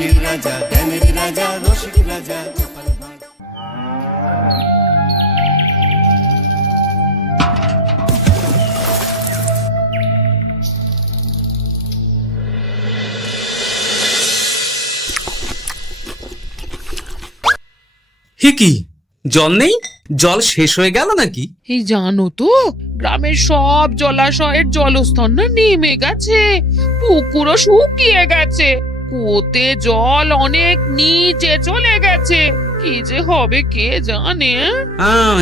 হাসির রাজা, জ্ঞানের রাজা, রসিক রাজা গোপাল ভাঁড়। হে কি, জল নেই? জল শেষ হয়ে গেল নাকি? এই জানো তো, গ্রামের সব জলাশয়ের জলস্তর না নেমে গেছে, পুকুরও শুকিয়ে গেছে, কুয়োতে জল অনেক নিচে চলে গেছে। কি যে হবে কে জানে।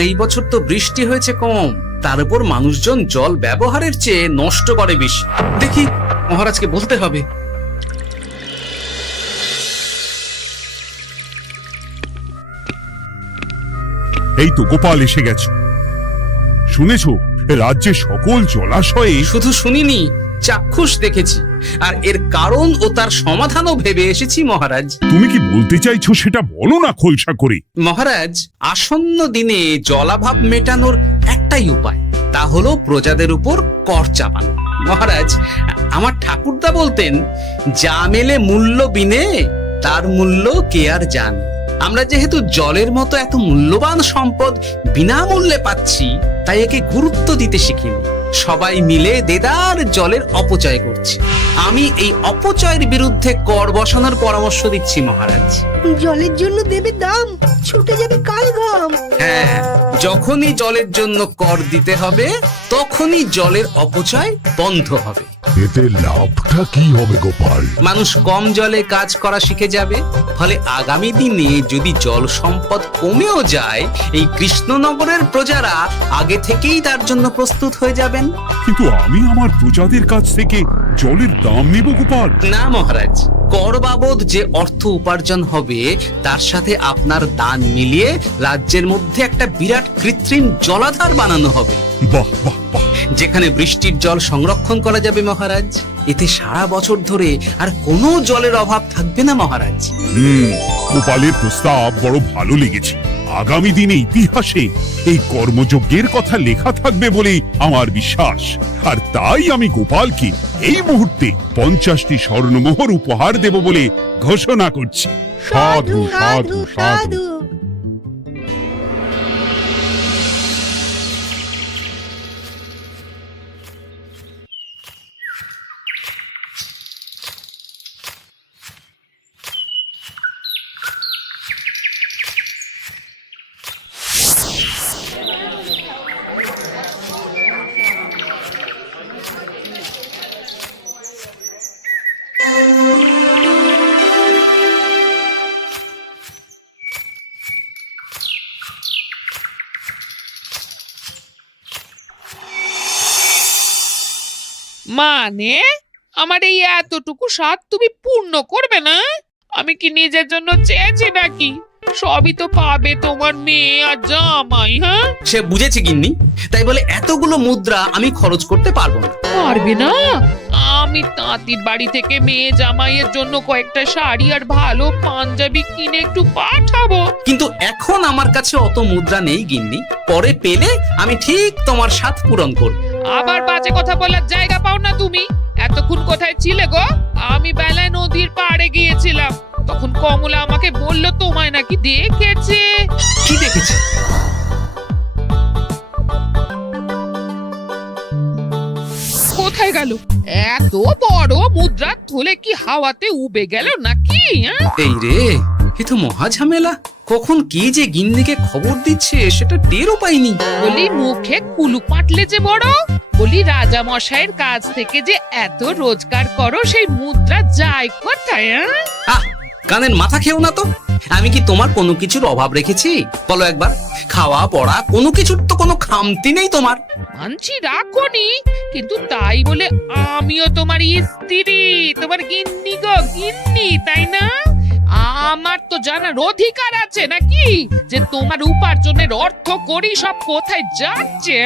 এই বছর তো বৃষ্টি হয়েছে কম, তার উপর মানুষজন জল ব্যবহারের চেয়ে নষ্ট করে বেশি। দেখি, মহারাজকে বলতে হবে। এই তো গোপাল এসে গেছো। শুনেছো, রাজ্যে সকল জলাশয়ে শুধু শুনিনি, চাক্ষুষ দেখেছি, আর এর কারণ ও তার সমাধানও ভেবে এসেছি মহারাজ। তুমি কি বলতে চাইছো সেটা বলো না খোলসা করে। মহারাজ, আসন্ন দিনে জলাভাব মেটানোর একটাই উপায়, তা হলো প্রজাদের উপর কর চাপানো। মহারাজ, আমার ঠাকুরদা বলতেন, যা মেলে মূল্য বিনে তার মূল্য কে আর জানে। আমরা যেহেতু জলের মতো এত মূল্যবান সম্পদ বিনামূল্যে পাচ্ছি, তাই একে গুরুত্ব দিতে শিখিনি। সবাই মিলে দেদার জলের অপচয় করছি। আমি এই অপচয়ের বিরুদ্ধে কর বসানোর পরামর্শ দিচ্ছি মহারাজ। জলের জন্য দেবে দাম, ছুটে যাবে কাল ঘাম। হ্যাঁ, যখনই জলের জন্য কর দিতে হবে, তখনই জলের অপচয় বন্ধ হবে। এতে লাভটা কি হবে গোপাল? মানুষ কম জলে কাজ করা শিখে যাবে, ফলে আগামী দিনে যদি জল সম্পদ কমেও যায়, এই কৃষ্ণনগরের প্রজারা আগে থেকেই তার জন্য প্রস্তুত হয়ে যাবেন। কিন্তু আমি আমার প্রজাদের কাছ থেকে জলের দাম নেব গোপাল? না মহারাজ, কর বাবদ যে অর্থ উপার্জন হবে, তার সাথে আপনার দান মিলিয়ে রাজ্যের মধ্যে একটা বিরাট কৃত্রিম জলাধার বানানো হবে। বাহ বাহ বাহ! যেখানে বৃষ্টির জল সংরক্ষণ করা যাবে মহারাজ। এতে সারা বছর ধরে আর কোনো জলের অভাব থাকবে না মহারাজ। গোপালের প্রস্তাব বড় ভালো লেগেছে। আগামী দিনে ইতিহাসে এই কর্মযজ্ঞের কথা লেখা থাকবে বলে আমার বিশ্বাস। আর তাই আমি গোপালকে এই মুহূর্তে 50টি স্বর্ণমোহর উপহার দেব বলে ঘোষণা করছি। সাধু সাধু সাধু। মানে আমার এই এতটুকু স্বাদ তুমি পূর্ণ করবে না? আমি কি নিজের জন্য চেয়েছি নাকি? সবই তো পাবে তোমার মেয়ে আর জামাই। হ্যাঁ, সে বুঝেছি গিন্নি, তাই বলে এতগুলো মুদ্রা আমি খরচ করতে পারবো না। পারবে না? আমি তাঁতির বাড়ি থেকে মেয়ে জামাইয়ের জন্য কয়েকটা শাড়ি আর ভালো পাঞ্জাবি কিনে একটু পাঠাবো। কিন্তু এখন আমার কাছে অত মুদ্রা নেই গিন্নি, পরে পেলে আমি ঠিক তোমার স্বাদ পূরণ করব। আবার বাজে কথা বলার জায়গা পাও না তুমি। এতক্ষণ কোথায় ছিলে গো? আমি বেলায় নদীর পাড়ে গিয়েছিলাম, তখন কমলা আমাকে বলল তোমায় নাকি দেখেছে। কি দেখেছি? কোথায় গেল? এত বড় মুদ্রা থলে কি হাওয়াতে উবে গেল নাকি? এই রে, এ তো মহা ঝামেলা। কখন কি যে গিন্নিকে খবর দিচ্ছে সেটা টেরও পাইনি। বলি মুখে কুলু পাটলে যে বড়, বলি রাজা মশাইয়ের কাছ থেকে যে এত রোজগার করো, সেই মুদ্রা যায় কোথায়? আহ, কানের মাথা খেও না তো। আমি কি তোমার কোনো কিছুর অভাব রেখেছি? বলো একবার। খাওয়া পড়া কোনো কিছুর তো কোনো খামতি নেই তোমার। মানছি রাখোনি, কিন্তু তাই বলে আমিও তোমার স্ত্রী, তোমার গিন্নি গো গিন্নি, তাই না? আমার তো জানার অধিকার আছে নাকি যে তোমার উপার্জনের অর্থ করি সব কোথায় যাচ্ছে?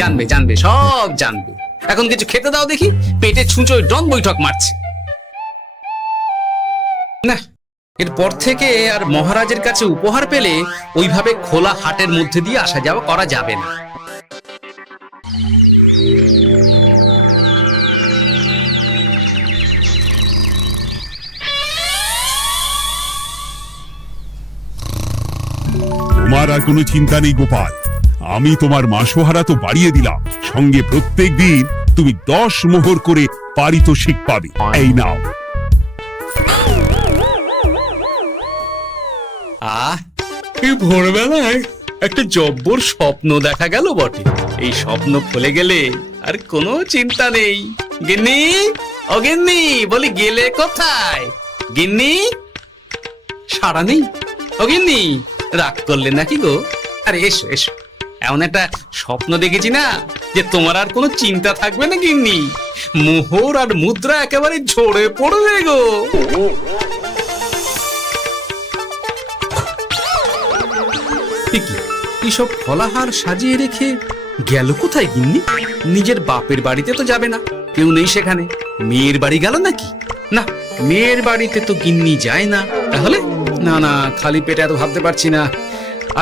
জানবে জানবে, সব জানবে। এখন কিছু খেতে দাও দেখি, পেটে ছুঁচোয় ডন বৈঠক মারছে। না, এরপর থেকে আর মহারাজের কাছে উপহার পেলে ওইভাবে খোলা হাটের মধ্যে দিয়ে আসা যাওয়া করা যাবে না। আমার আর কোনো চিন্তা নেই গোপাল। আমি তোমার মাসোহারা তো বাড়িয়ে দিলাম, সঙ্গে প্রত্যেক দিন তুমি 10 মোহর করে পারিতোষিক পাবে। এই নাও। এই ভোরবেলায় একটা জব্বর স্বপ্ন দেখা গেল বটে। এই স্বপ্ন খুলে গেলে আর কোনো চিন্তা নেই। গিন্নি, ও গিন্নি, বলি গেলে কোথায়? গিন্নি, সারা নেই? ও গিন্নি, রাগ করলে নাকি গো? আরে এসো এসো, এমন একটা স্বপ্ন দেখেছি না যে তোমার আর কোনো চিন্তা থাকবে না গিন্নি। মোহর আর মুদ্রা একেবারে ঝরে পড়বে গো। এইসব ফলাহার সাজিয়ে রেখে গেল কোথায় গিন্নি? নিজের বাপের বাড়িতে তো যাবে না, কেউ নেই সেখানে। মেয়ের বাড়ি গেল নাকি? না, মেয়ের বাড়িতে তো গিন্নি যায় না। তাহলে না না, খালি পেটে এত ভাবতে পারছি না।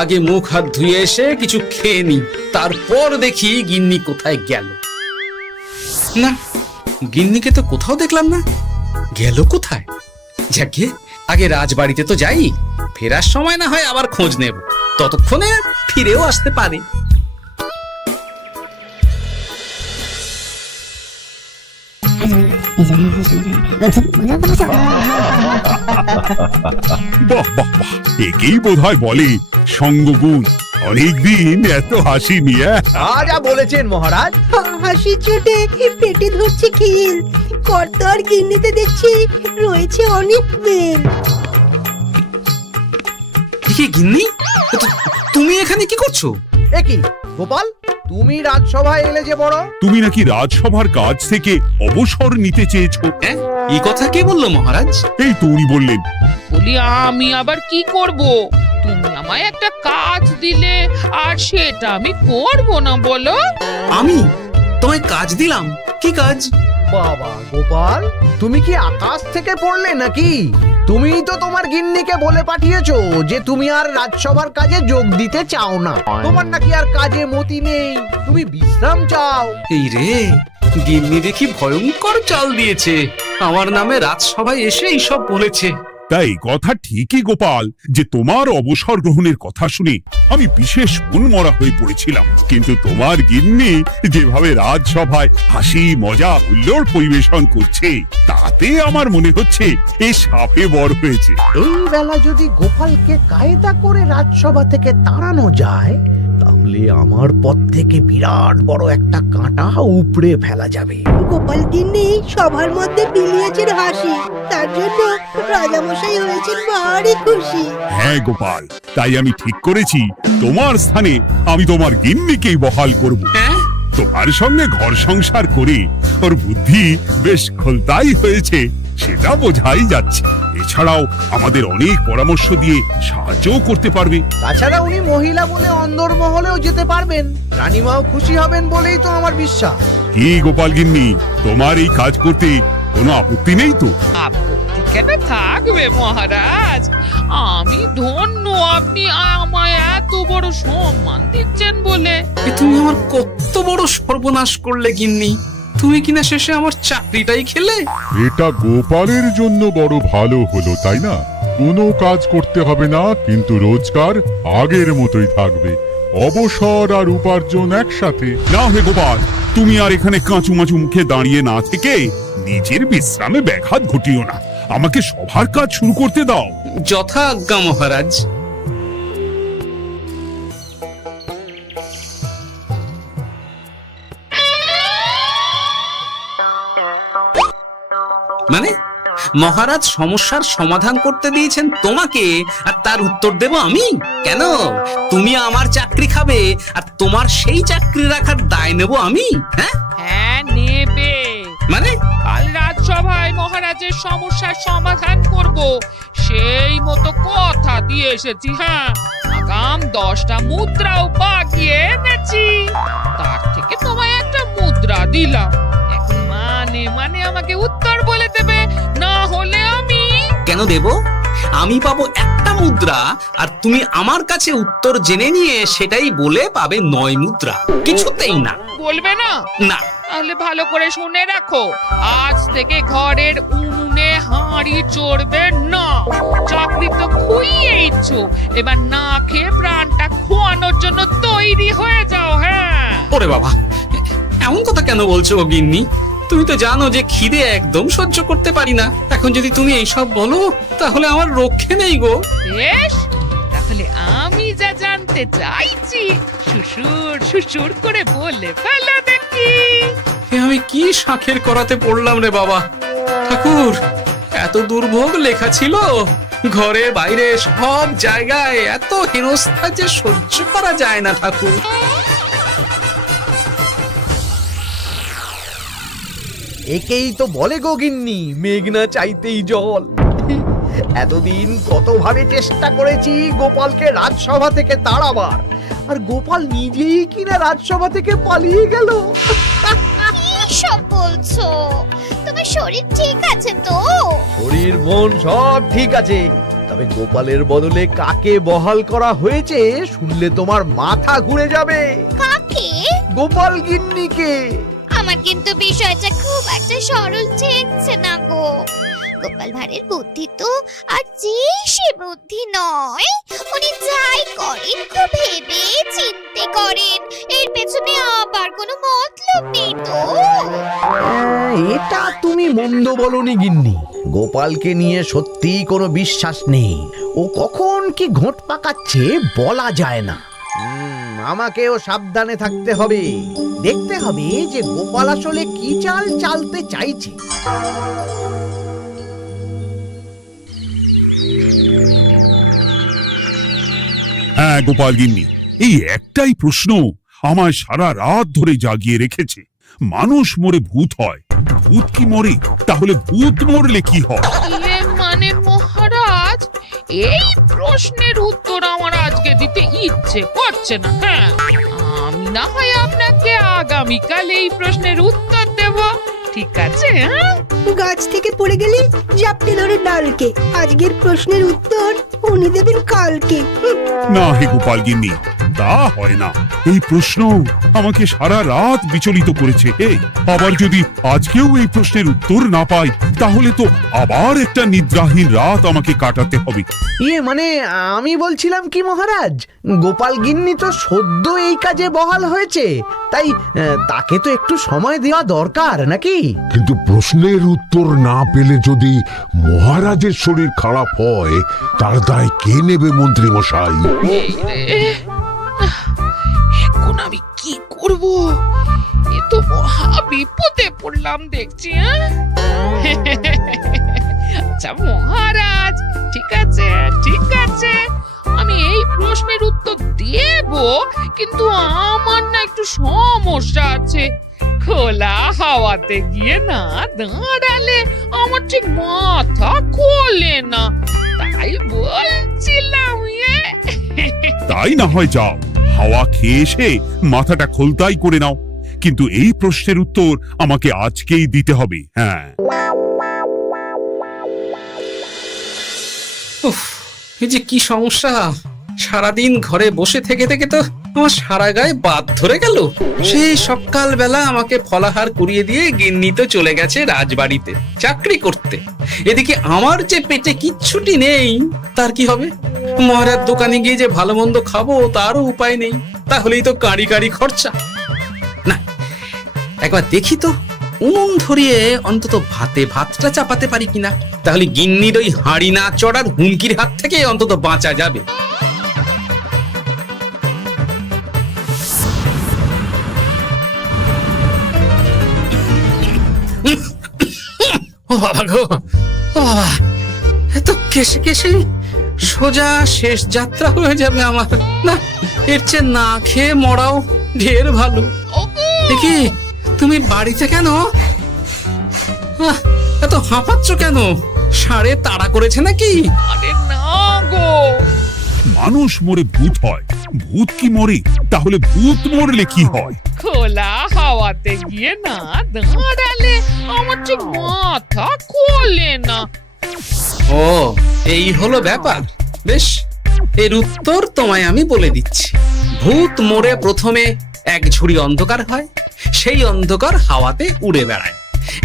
আগে মুখ হাত ধুয়ে এসে কিছু খেয়ে নি, তারপর দেখি গিন্নি কোথায় গেল। না, গিন্নিকে তো কোথাও দেখলাম না। গেল কোথায়? যাকে আগে রাজবাড়িতে তো যাই, ফেরার সময় না হয় আবার খোঁজ নেব, ততক্ষণে ফিরেও আসতে পারে। বাহ বাহ বাহ, একেই বোধহয় বলে সঙ্গগুণ। অনেকদিন এত হাসি নিয়ে। যা বলেছেন মহারাজ। হাসির চোটে পেটে ধরছে খিল। কর্তা আর গিন্নিতে দেখছি রয়েছে অনেক মেল। কি গিন্নি, তুমি এখানে কি করছো? একই গোপাল, তুমি রাজসভায় এলে যে বড়। তুমি নাকি রাজসভার কাজ থেকে অবসর নিতে চেয়েছো? হ্যাঁ, এই কথা কে বললো মহারাজ? এই তো উনি বললেন। বলি আমি আবার কি করব? তুমি আমায় একটা কাজ দিলে আর সেটা আমি করব না বলো? আমি তোমায় কাজ দিলাম? কি কাজ? বাবা গোপাল, তুমি কি আকাশ থেকে পড়লে নাকি? তুমিই তো তোমার গিন্নিকে বলে পাঠিয়েছো যে তুমি আর রাজসভার কাজে যোগ দিতে চাও না। তোমার নাকি আর কাজে মতি নেই, তুমি বিশ্রাম চাও। এই রে, গিন্নি দেখি ভয়ঙ্কর চাল দিয়েছে। আমার নামে রাজসভায় এসে এইসব বলেছে। তাই কথা ঠিকই গোপাল, যে তোমার অবসর গ্রহণের কথা শুনে আমি বিশেষ মনমরা হয়ে পড়েছিলাম। কিন্তু তোমার গিন্নি যেভাবে রাজসভায় হাসি মজা হুল্লোড় পরিবেশন করছে, তাতে আমার মনে হচ্ছে এ সাপে বড় হয়েছে। এই বেলা যদি গোপালকে কায়দা করে রাজসভা থেকে তাড়ানো যায়, তাহলে আমার পথ থেকে বিরাট বড় একটা কাঁটা উপড়ে ফেলা যাবে। গোপাল গিন্নি সবার মধ্যে বিলিয়েছেন হাসি, তার জন্য রাজামশাই হয়েছেন ভারী খুশি। হ্যাঁ গোপাল, তাই আমি ঠিক করেছি তোমার স্থানে আমি তোমার গিন্নিকেই বহাল করব। হ্যাঁ, তোমার সঙ্গে ঘর সংসার করে ওর বুদ্ধি বেশ খোলতাই হয়েছে, সেটা বোঝাই যাচ্ছে। এছাড়াও আমাদের অনেক পরামর্শ দিয়ে সাহায্যও করতে পারবে। তাছাড়া উনি মহিলা বলে অন্দরমহলেও যেতে পারবেন, রানীমাও খুশি হবেন বলেই তো আমার বিশ্বাস। কি গোপাল গিন্নি, তোমার এই কাজ করতে কোনো আপত্তি নেই তো? আপত্তি কেন থাকবে মহারাজ? আমি ধন্য আপনি আমায় এত বড় সম্মান দিচ্ছেন বলে। এ তুমি আমার কত বড় সর্বনাশ করলে গিন্নি। তুমি কিনা শেষে আমার চাকরিটাই খেলে। এটা গোপালের জন্য বড় ভালো হলো, তাই না? কোনো কাজ করতে হবে না, কিন্তু রোজগার আগের মতোই থাকবে। অবসর আর উপার্জন একসাথে। না হে গোপাল, তুমি আর এখানে কাঁচু মাচু মুখে দাঁড়িয়ে না থেকে নিজের বিশ্রামে ব্যাঘাত ঘটিও না। আমাকে সবার কাজ শুরু করতে দাও। যথা আজ্ঞা মহারাজ। মানে মহারাজ সমস্যার সমাধান করতে দিয়েছেন তোমাকে, আর তার উত্তর দেব আমি? কেন? তুমি আমার চাকরি খাবে আর তোমার সেই চাকরি রাখার দায় নেব আমি? হ্যাঁ হ্যাঁ, নেবে। মানে কাল রাজসভায় মহারাজের সমস্যার সমাধান করব, সেই মতো কথা দিয়ে এসেছি। হ্যাঁ, আগাম 10টা মুদ্রাও পাঠিয়ে এনেছি। তার থেকে তোমায় একটা মুদ্রা দিলাম। এখন মানে আমাকে উত্তর বলে দেবে, না হলে আমি কেন দেব? আমি পাবো একটা মুদ্রা, আর তুমি আমার কাছে উত্তর জেনে নিয়ে সেটাই বলে পাবে 9 মুদ্রা। কিছুতেই না। বলবে না? না। তাহলে ভালো করে শুনে রাখো, আজ থেকে ঘরের উনুনে হাঁড়ি গাড়ি চড়বে না। চাকরি তো খুইয়েইছ, এবার না খেয়ে প্রাণটা খোয়ানোর জন্য তৈরি হয়ে যাও। হ্যাঁ, ওরে বাবা, এমন কথা কেন বলছো গো গিন্নি? তুমি তো জানো যে খিদে একদম সহ্য করতে পারি না। এখন যদি তুমি এইসব বলো তাহলে আমার রক্ষে নেই গো। বেশ, তাহলে আমি যা জানতে চাইছি শ্বশুর শ্বশুর করে বলে ফেলো দেখি। এ আমি কি শাঁখের করাতে পড়লাম রে বাবা। ঠাকুর, এত দুর্ভোগ লেখা ছিল, ঘরে বাইরে সব জায়গায় এত হেনস্থা যে সহ্য করা যায় না ঠাকুর। একেই তো বলে গো গিন্নি, মেঘ না চাইতেই জল। এতদিন কতভাবে চেষ্টা করেছি গোপালকে রাজসভা থেকে তাড়াবার, আর গোপাল নিজেই কিনা রাজসভা থেকে পালিয়ে গেল। সব বলছো? তোমার শরীর ঠিক আছে তো? শরীর মন সব ঠিক আছে, তবে গোপালের বদলে কাকে বহাল করা হয়েছে শুনলে তোমার মাথা ঘুরে যাবে। কাকে? গোপাল গিন্নিকে। আমার কিন্তু বিষয়টা খুব একটা সরল ঠেকছে না গো। গোপাল ভাঁড়ের বুদ্ধি তো আর যে সে বুদ্ধি নয়। উনি যাই করেন খুব ভেবে চিন্তে করেন, এর পেছনে আবার কোনো মতলব নেই তো। এটা তুমি মন্দ বলনি গিন্নি। গোপালকে নিয়ে সত্যি কোনো বিশ্বাস নেই। ও কখন কি ঘোট পাকাচ্ছে বলা যায় না। আমাকেও সাবধানে থাকতে হবে। দেখতে হবে যে গোপাল আসলে কি চাল চালতে চাইছে। হ্যাঁ গোপাল গিন্নি, এই একটাই প্রশ্ন আমায় সারা রাত ধরে জাগিয়ে রেখেছে। মানুষ মরে ভূত হয়, ভূত কি মরে? তাহলে ভূত মরলে কি হয়? ইয়ে মানে মহারাজ, এই প্রশ্নের উত্তর আমার আজকে দিতে ইচ্ছে করছে না। হ্যাঁ, আমি না হয় আপনাকে আগামীকাল এই প্রশ্নের উত্তর দেব, ঠিক আছে? হ্যাঁ, গাছ থেকে পড়ে গেলে জাপটে ধরে ডালকে। আজকের প্রশ্নের উত্তর উনি দেবেন কালকে। না হে গোপাল গিন্নি, তা হয় না। এই প্রশ্ন আমাকে সারা রাত বিচলিত করেছে। আবার যদি আজকেও এই প্রশ্নের উত্তর না পাই তাহলে তো আবার একটা নিদ্রাহীন রাত আমাকে কাটাতে হবে। ইয়ে মানে আমি বলছিলাম কি মহারাজ, গোপাল গিন্নি তো সদ্য এই কাজে বহাল হয়েছে, তাই তাকে তো একটু সময় দেওয়া দরকার নাকি? কিন্তু প্রশ্নের উত্তর না পেলে যদি মহারাজের শরীর খারাপ হয় তার দায় কে নেবে মন্ত্রী মশাই? এই রে, এখন আমি কি করব? এ তো মহা বিপদে পড়লাম দেখছি। আচ্ছা মহারাজ, ঠিক আছে ঠিক আছে, আমি এই প্রশ্নের উত্তর দেব, কিন্তু আমার না একটু সমস্যা আছে। খোলা হাওয়াতে গিয়ে না দাঁড়ালে আমার ঠিক মাথা খোলে না, তাই বলছিলাম। তাই না হয় যাও, হাওয়া খেয়ে এসে মাথাটা খোলতাই করে নাও, কিন্তু এই প্রশ্নের উত্তর আমাকে আজকেই দিতে হবে। হ্যাঁ, উফ, এই যে কি সমস্যা! সারাদিন ঘরে বসে থেকে থেকে তো আমার সারা গায়ে বাদ ধরে গেল। সেই সকালবেলা আমাকে ফলাহার কুড়িয়ে দিয়ে গিন্নি তো চলে গেছে রাজবাড়িতে চাকরি করতে। এদিকে আমার যে পেটে কিচ্ছুটি নেই, তার কি হবে? মহারাজ দোকানে গিয়ে যে ভালো মন্দ খাবো তারও উপায় নেই, তাহলেই তো কাঁড়ি কাঁড়ি খরচা। না, একবার দেখি তো উনুন ধরিয়ে অন্তত ভাতটা চাপাতে পারি কিনা, তাহলে গিন্নির ওই হাঁড়ি না চড়ার হুমকির হাত থেকে অন্তত বাঁচা যাবে। ও বাবা গো, ও বাবা, এত কেসে কেসে সোজা শেষ যাত্রা হয়ে যাবে আমার। না, এর চেয়ে না খেয়ে মরাও ঢের ভালো। দেখি তুমি বাড়িতে কেন? এত হাঁপাচ্ছ কেন? সাড়ে তাড়া করেছে নাকি? আরে না গো, মানুষ মরে ভূত হয়, ভূত কি মরে? তাহলে ভূত মরলে কি হয়? খোলা হাওয়াতে গিয়ে না দাঁড়ালে আমার ঠিক মাথা খোলে না। ও, এই হলো ব্যাপার। বেশ, এর উত্তর তোমায় আমি বলে দিচ্ছি। ভূত মরে প্রথমে এক ঝুড়ি অন্ধকার হয়, সেই অন্ধকার হাওয়াতে উড়ে বেড়ায়।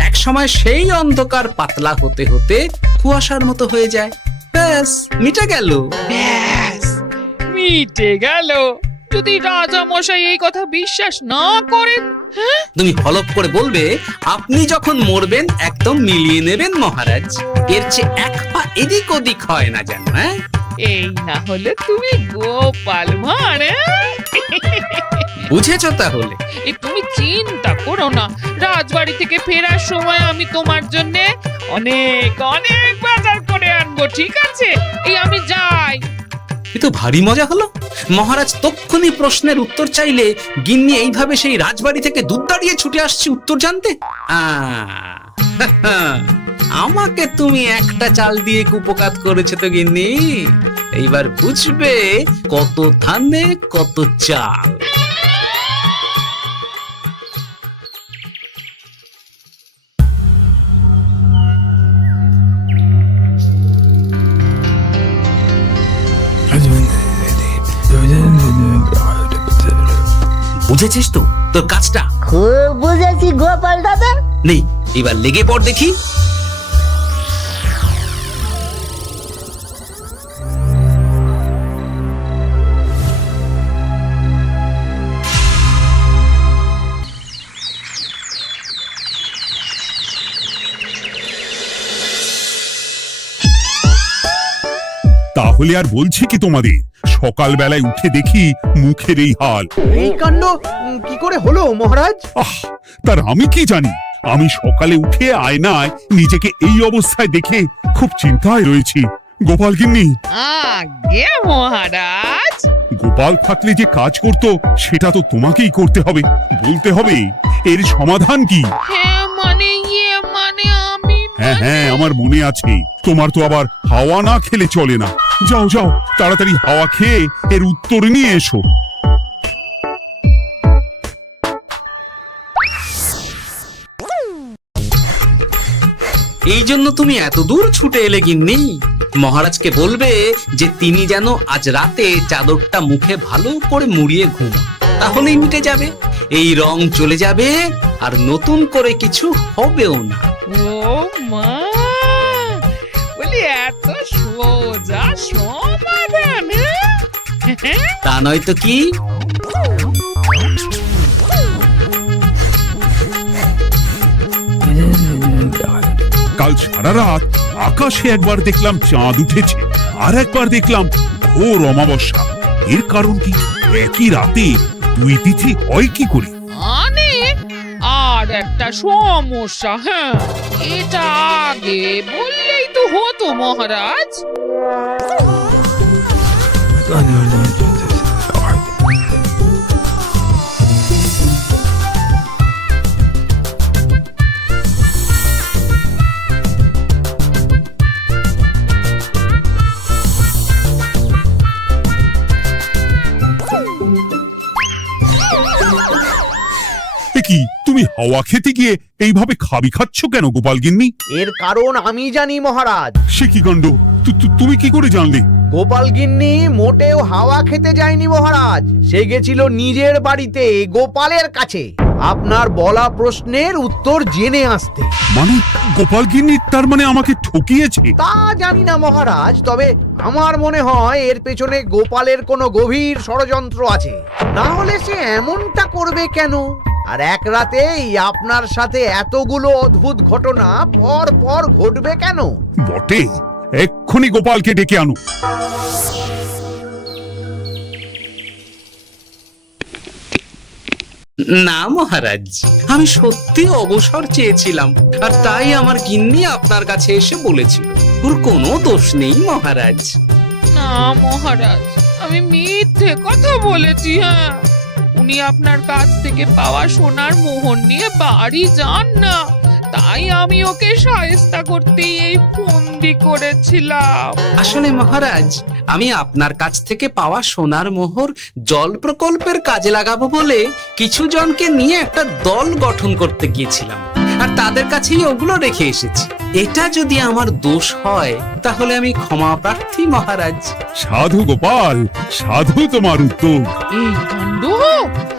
এক সময় সেই অন্ধকার পাতলা হতে হতে কুয়াশার মতো হয়ে যায়। ব্যাস, মিটে গেল। ব্যাস, মিটে গেল। যদি রাজা মশাই এই কথা বিশ্বাস না করেন, হ্যাঁ, তুমি হলপ করে বলবে আপনি যখন মরবেন একদম মিলিয়ে নেবেন মহারাজ। এর চেয়ে এক পা এদিক ওদিক হয় না যেন। হ্যাঁ, এই না হলে তুমি গোপাল ভাঁড়, হ্যাঁ? বুঝেছো তাহলে? এই তুমি চিন্তা করো না, রাজবাড়ি থেকে ফেরার সময় আমি তোমার জন্য অনেক অনেক বাজার করে আনবো, ঠিক আছে? এই আমি যাই। এ তো ভারী মজা হলো। মহারাজ তক্ষুনি প্রশ্নের উত্তর চাইলে গিন্নি এইভাবে সেই রাজবাড়ি থেকে দুধ দাঁড়িয়ে ছুটে আসছে উত্তর জানতে। আমাকে তুমি একটা চাল দিয়ে কুপকাত করেছে তো গিন্নি। এইবার বুঝবে কত ধানে কত চাল। বুঝেছিস তো তোর কাজটা? খুব বুঝেছি গোপাল দাদা। নেই, এবার লেগে পড় দেখি। তাহলে আর বলছি কি তোমাদের, সকালবেলায় উঠে দেখি মুখের এই হাল। এই কাণ্ড কি করে হলো মহারাজ? তার আমি কি জানি। আমি সকালে উঠে আয়নায় নিজেকে এই অবস্থায় দেখে খুব চিন্তায় রয়েছি। গোপাল গিন্নি, আগে মহারাজ, গোপাল থাকলে যে কাজ করতো সেটা তো তোমাকেই করতে হবে, বলতে হবে এর সমাধান কি। হ্যাঁ মানে আমি হ্যাঁ হ্যাঁ, আমার মনে আছে। তোমার তো আবার হাওয়া না খেলে চলে না। যাও যাও, তাড়াতাড়ি হাওয়া খেয়ে এর উত্তর নিয়ে এসো। এই জন্য তুমি এত দূর ছুটে এলে গিন্নি? মহারাজকে বলবে যে তিনি যেন আজ রাতে চাদরটা মুখে ভালো করে মুড়িয়ে ঘুমান, তাহলেই মিটে যাবে। এই রং চলে যাবে আর নতুন করে কিছু হবেও না। ও মা, বলি এত সোজা সমাধান, হ্যাঁ? তা নয় তো কি? কাল সারা রাত আকাশে একবার দেখলাম চাঁদ উঠেছে, আর একবার দেখলাম ঘোর অমাবস্যা। এর কারণ কি? একই রাতে দুই তিথি হয় কি করে? মানে আর একটা সমস্যা, হ্যাঁ, এটা আগে বললেই তো হতো মহারাজ। কি তুমি হাওয়া খেতে গিয়ে এইভাবে খাবি খাচ্ছ কেন গোপাল গিন্নি? এর কারণ আমি জানি মহারাজ। সে কি কাণ্ড! তুমি কি করে জানলে? গোপাল গিন্নি মোটেও হাওয়া খেতে যায়নি মহারাজ, সে গেছিল নিজের বাড়িতে গোপালের কাছে আপনার বলা প্রশ্নের উত্তর জেনে আসতে। মানে গোপাল গিন্নি তার মানে আমাকে ঠকিয়েছে? তা জানি না মহারাজ, তবে আমার মনে হয় এর পেছনে গোপালের কোনো গভীর ষড়যন্ত্র আছে, না হলে সে এমনটা করবে কেন? আর এক রাতেই আপনার সাথে এতগুলো অদ্ভুত ঘটনা পর পর ঘটবে কেন? বটে, এক্ষুনি গোপালকে ডেকে আনো। না মহারাজ, আমি সত্যি অবসর চেয়েছিলাম, আর তাই আমার গিন্নি আপনার কাছে এসে বলেছিল। ওর কোনো দোষ নেই মহারাজ। না মহারাজ, আমি মিথ্যে কথা বলেছি, হ্যাঁ। উনি আপনার কাছ থেকে পাওয়া সোনার মোহর নিয়ে বাড়ি যান না, তাই আমি ওকে শায়েস্তা করতেই এই ফন্দি করেছিলাম। আসলে মহারাজ, আমি আপনার কাছ থেকে পাওয়া সোনার মোহর জল প্রকল্পের কাজে লাগাবো বলে কিছু জনকে নিয়ে একটা দল গঠন করতে গিয়েছিলাম, আর তাদের কাছেই ওগুলো রেখে এসেছি। এটা যদি আমার দোষ হয় তাহলে আমি ক্ষমা প্রার্থী মহারাজ। সাধু গোপাল, সাধু তোমার উত্তর। এই কাণ্ড!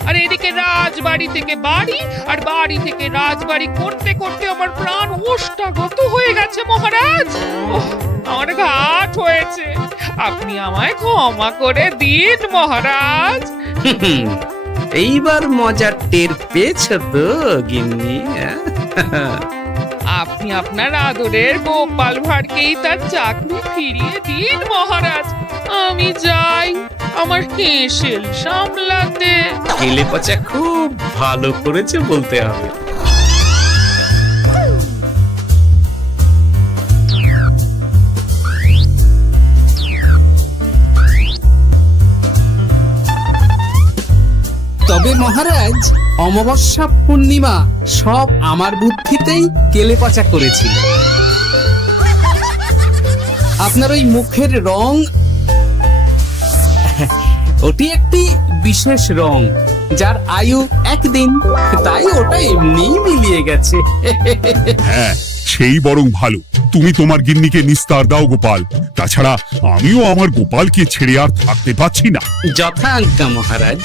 আর এদিকে রাজবাড়ি থেকে বাড়ি আর বাড়ি থেকে রাজবাড়ি করতে করতে আমার প্রাণ ওষ্ঠাগত হয়ে গেছে মহারাজ। ওহ, আমার ঘাট হয়েছে, আপনি আমায় ক্ষমা করে দিন মহারাজ। হুম, এইবার মজার টের পেয়েছ তো গিন্নি? আপনি আপনার আদরের গোপাল ভাঁড়কেই তার চাকরি ফিরিয়ে দিন মহারাজ। আমি যাই আমার হেসেল সামলাতে। কেলে পচা খুব ভালো করেছে বলতে হবে। তবে মহারাজ, অমাবস্যা পূর্ণিমা সব আমার বুদ্ধিতেই কেলেপচা করেছিল। আপনার ওই মুখের রং, ওটি একটি বিশেষ রং যার আয়ু একদিন, তাই ওটা এমনিই মিলিয়ে গেছে। হ্যাঁ, সেই বরং ভালো। তুমি তোমার গিন্নিকে নিস্তার দাও গোপাল, তাছাড়া আমিও আমার গোপালকে ছেড়ে আর থাকতে পারছি না। যথা আজ্ঞা মহারাজ।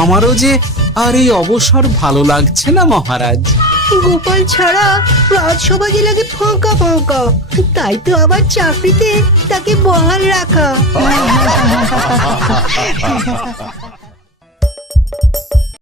আমারও যে আর এই অবসর ভালো লাগছে না মহারাজ। গোপাল ছাড়া রাজসভা যে লাগে ফাঁকা ফাঁকা, তাই তো আবার চাকরিতে তাকে বহাল রাখা।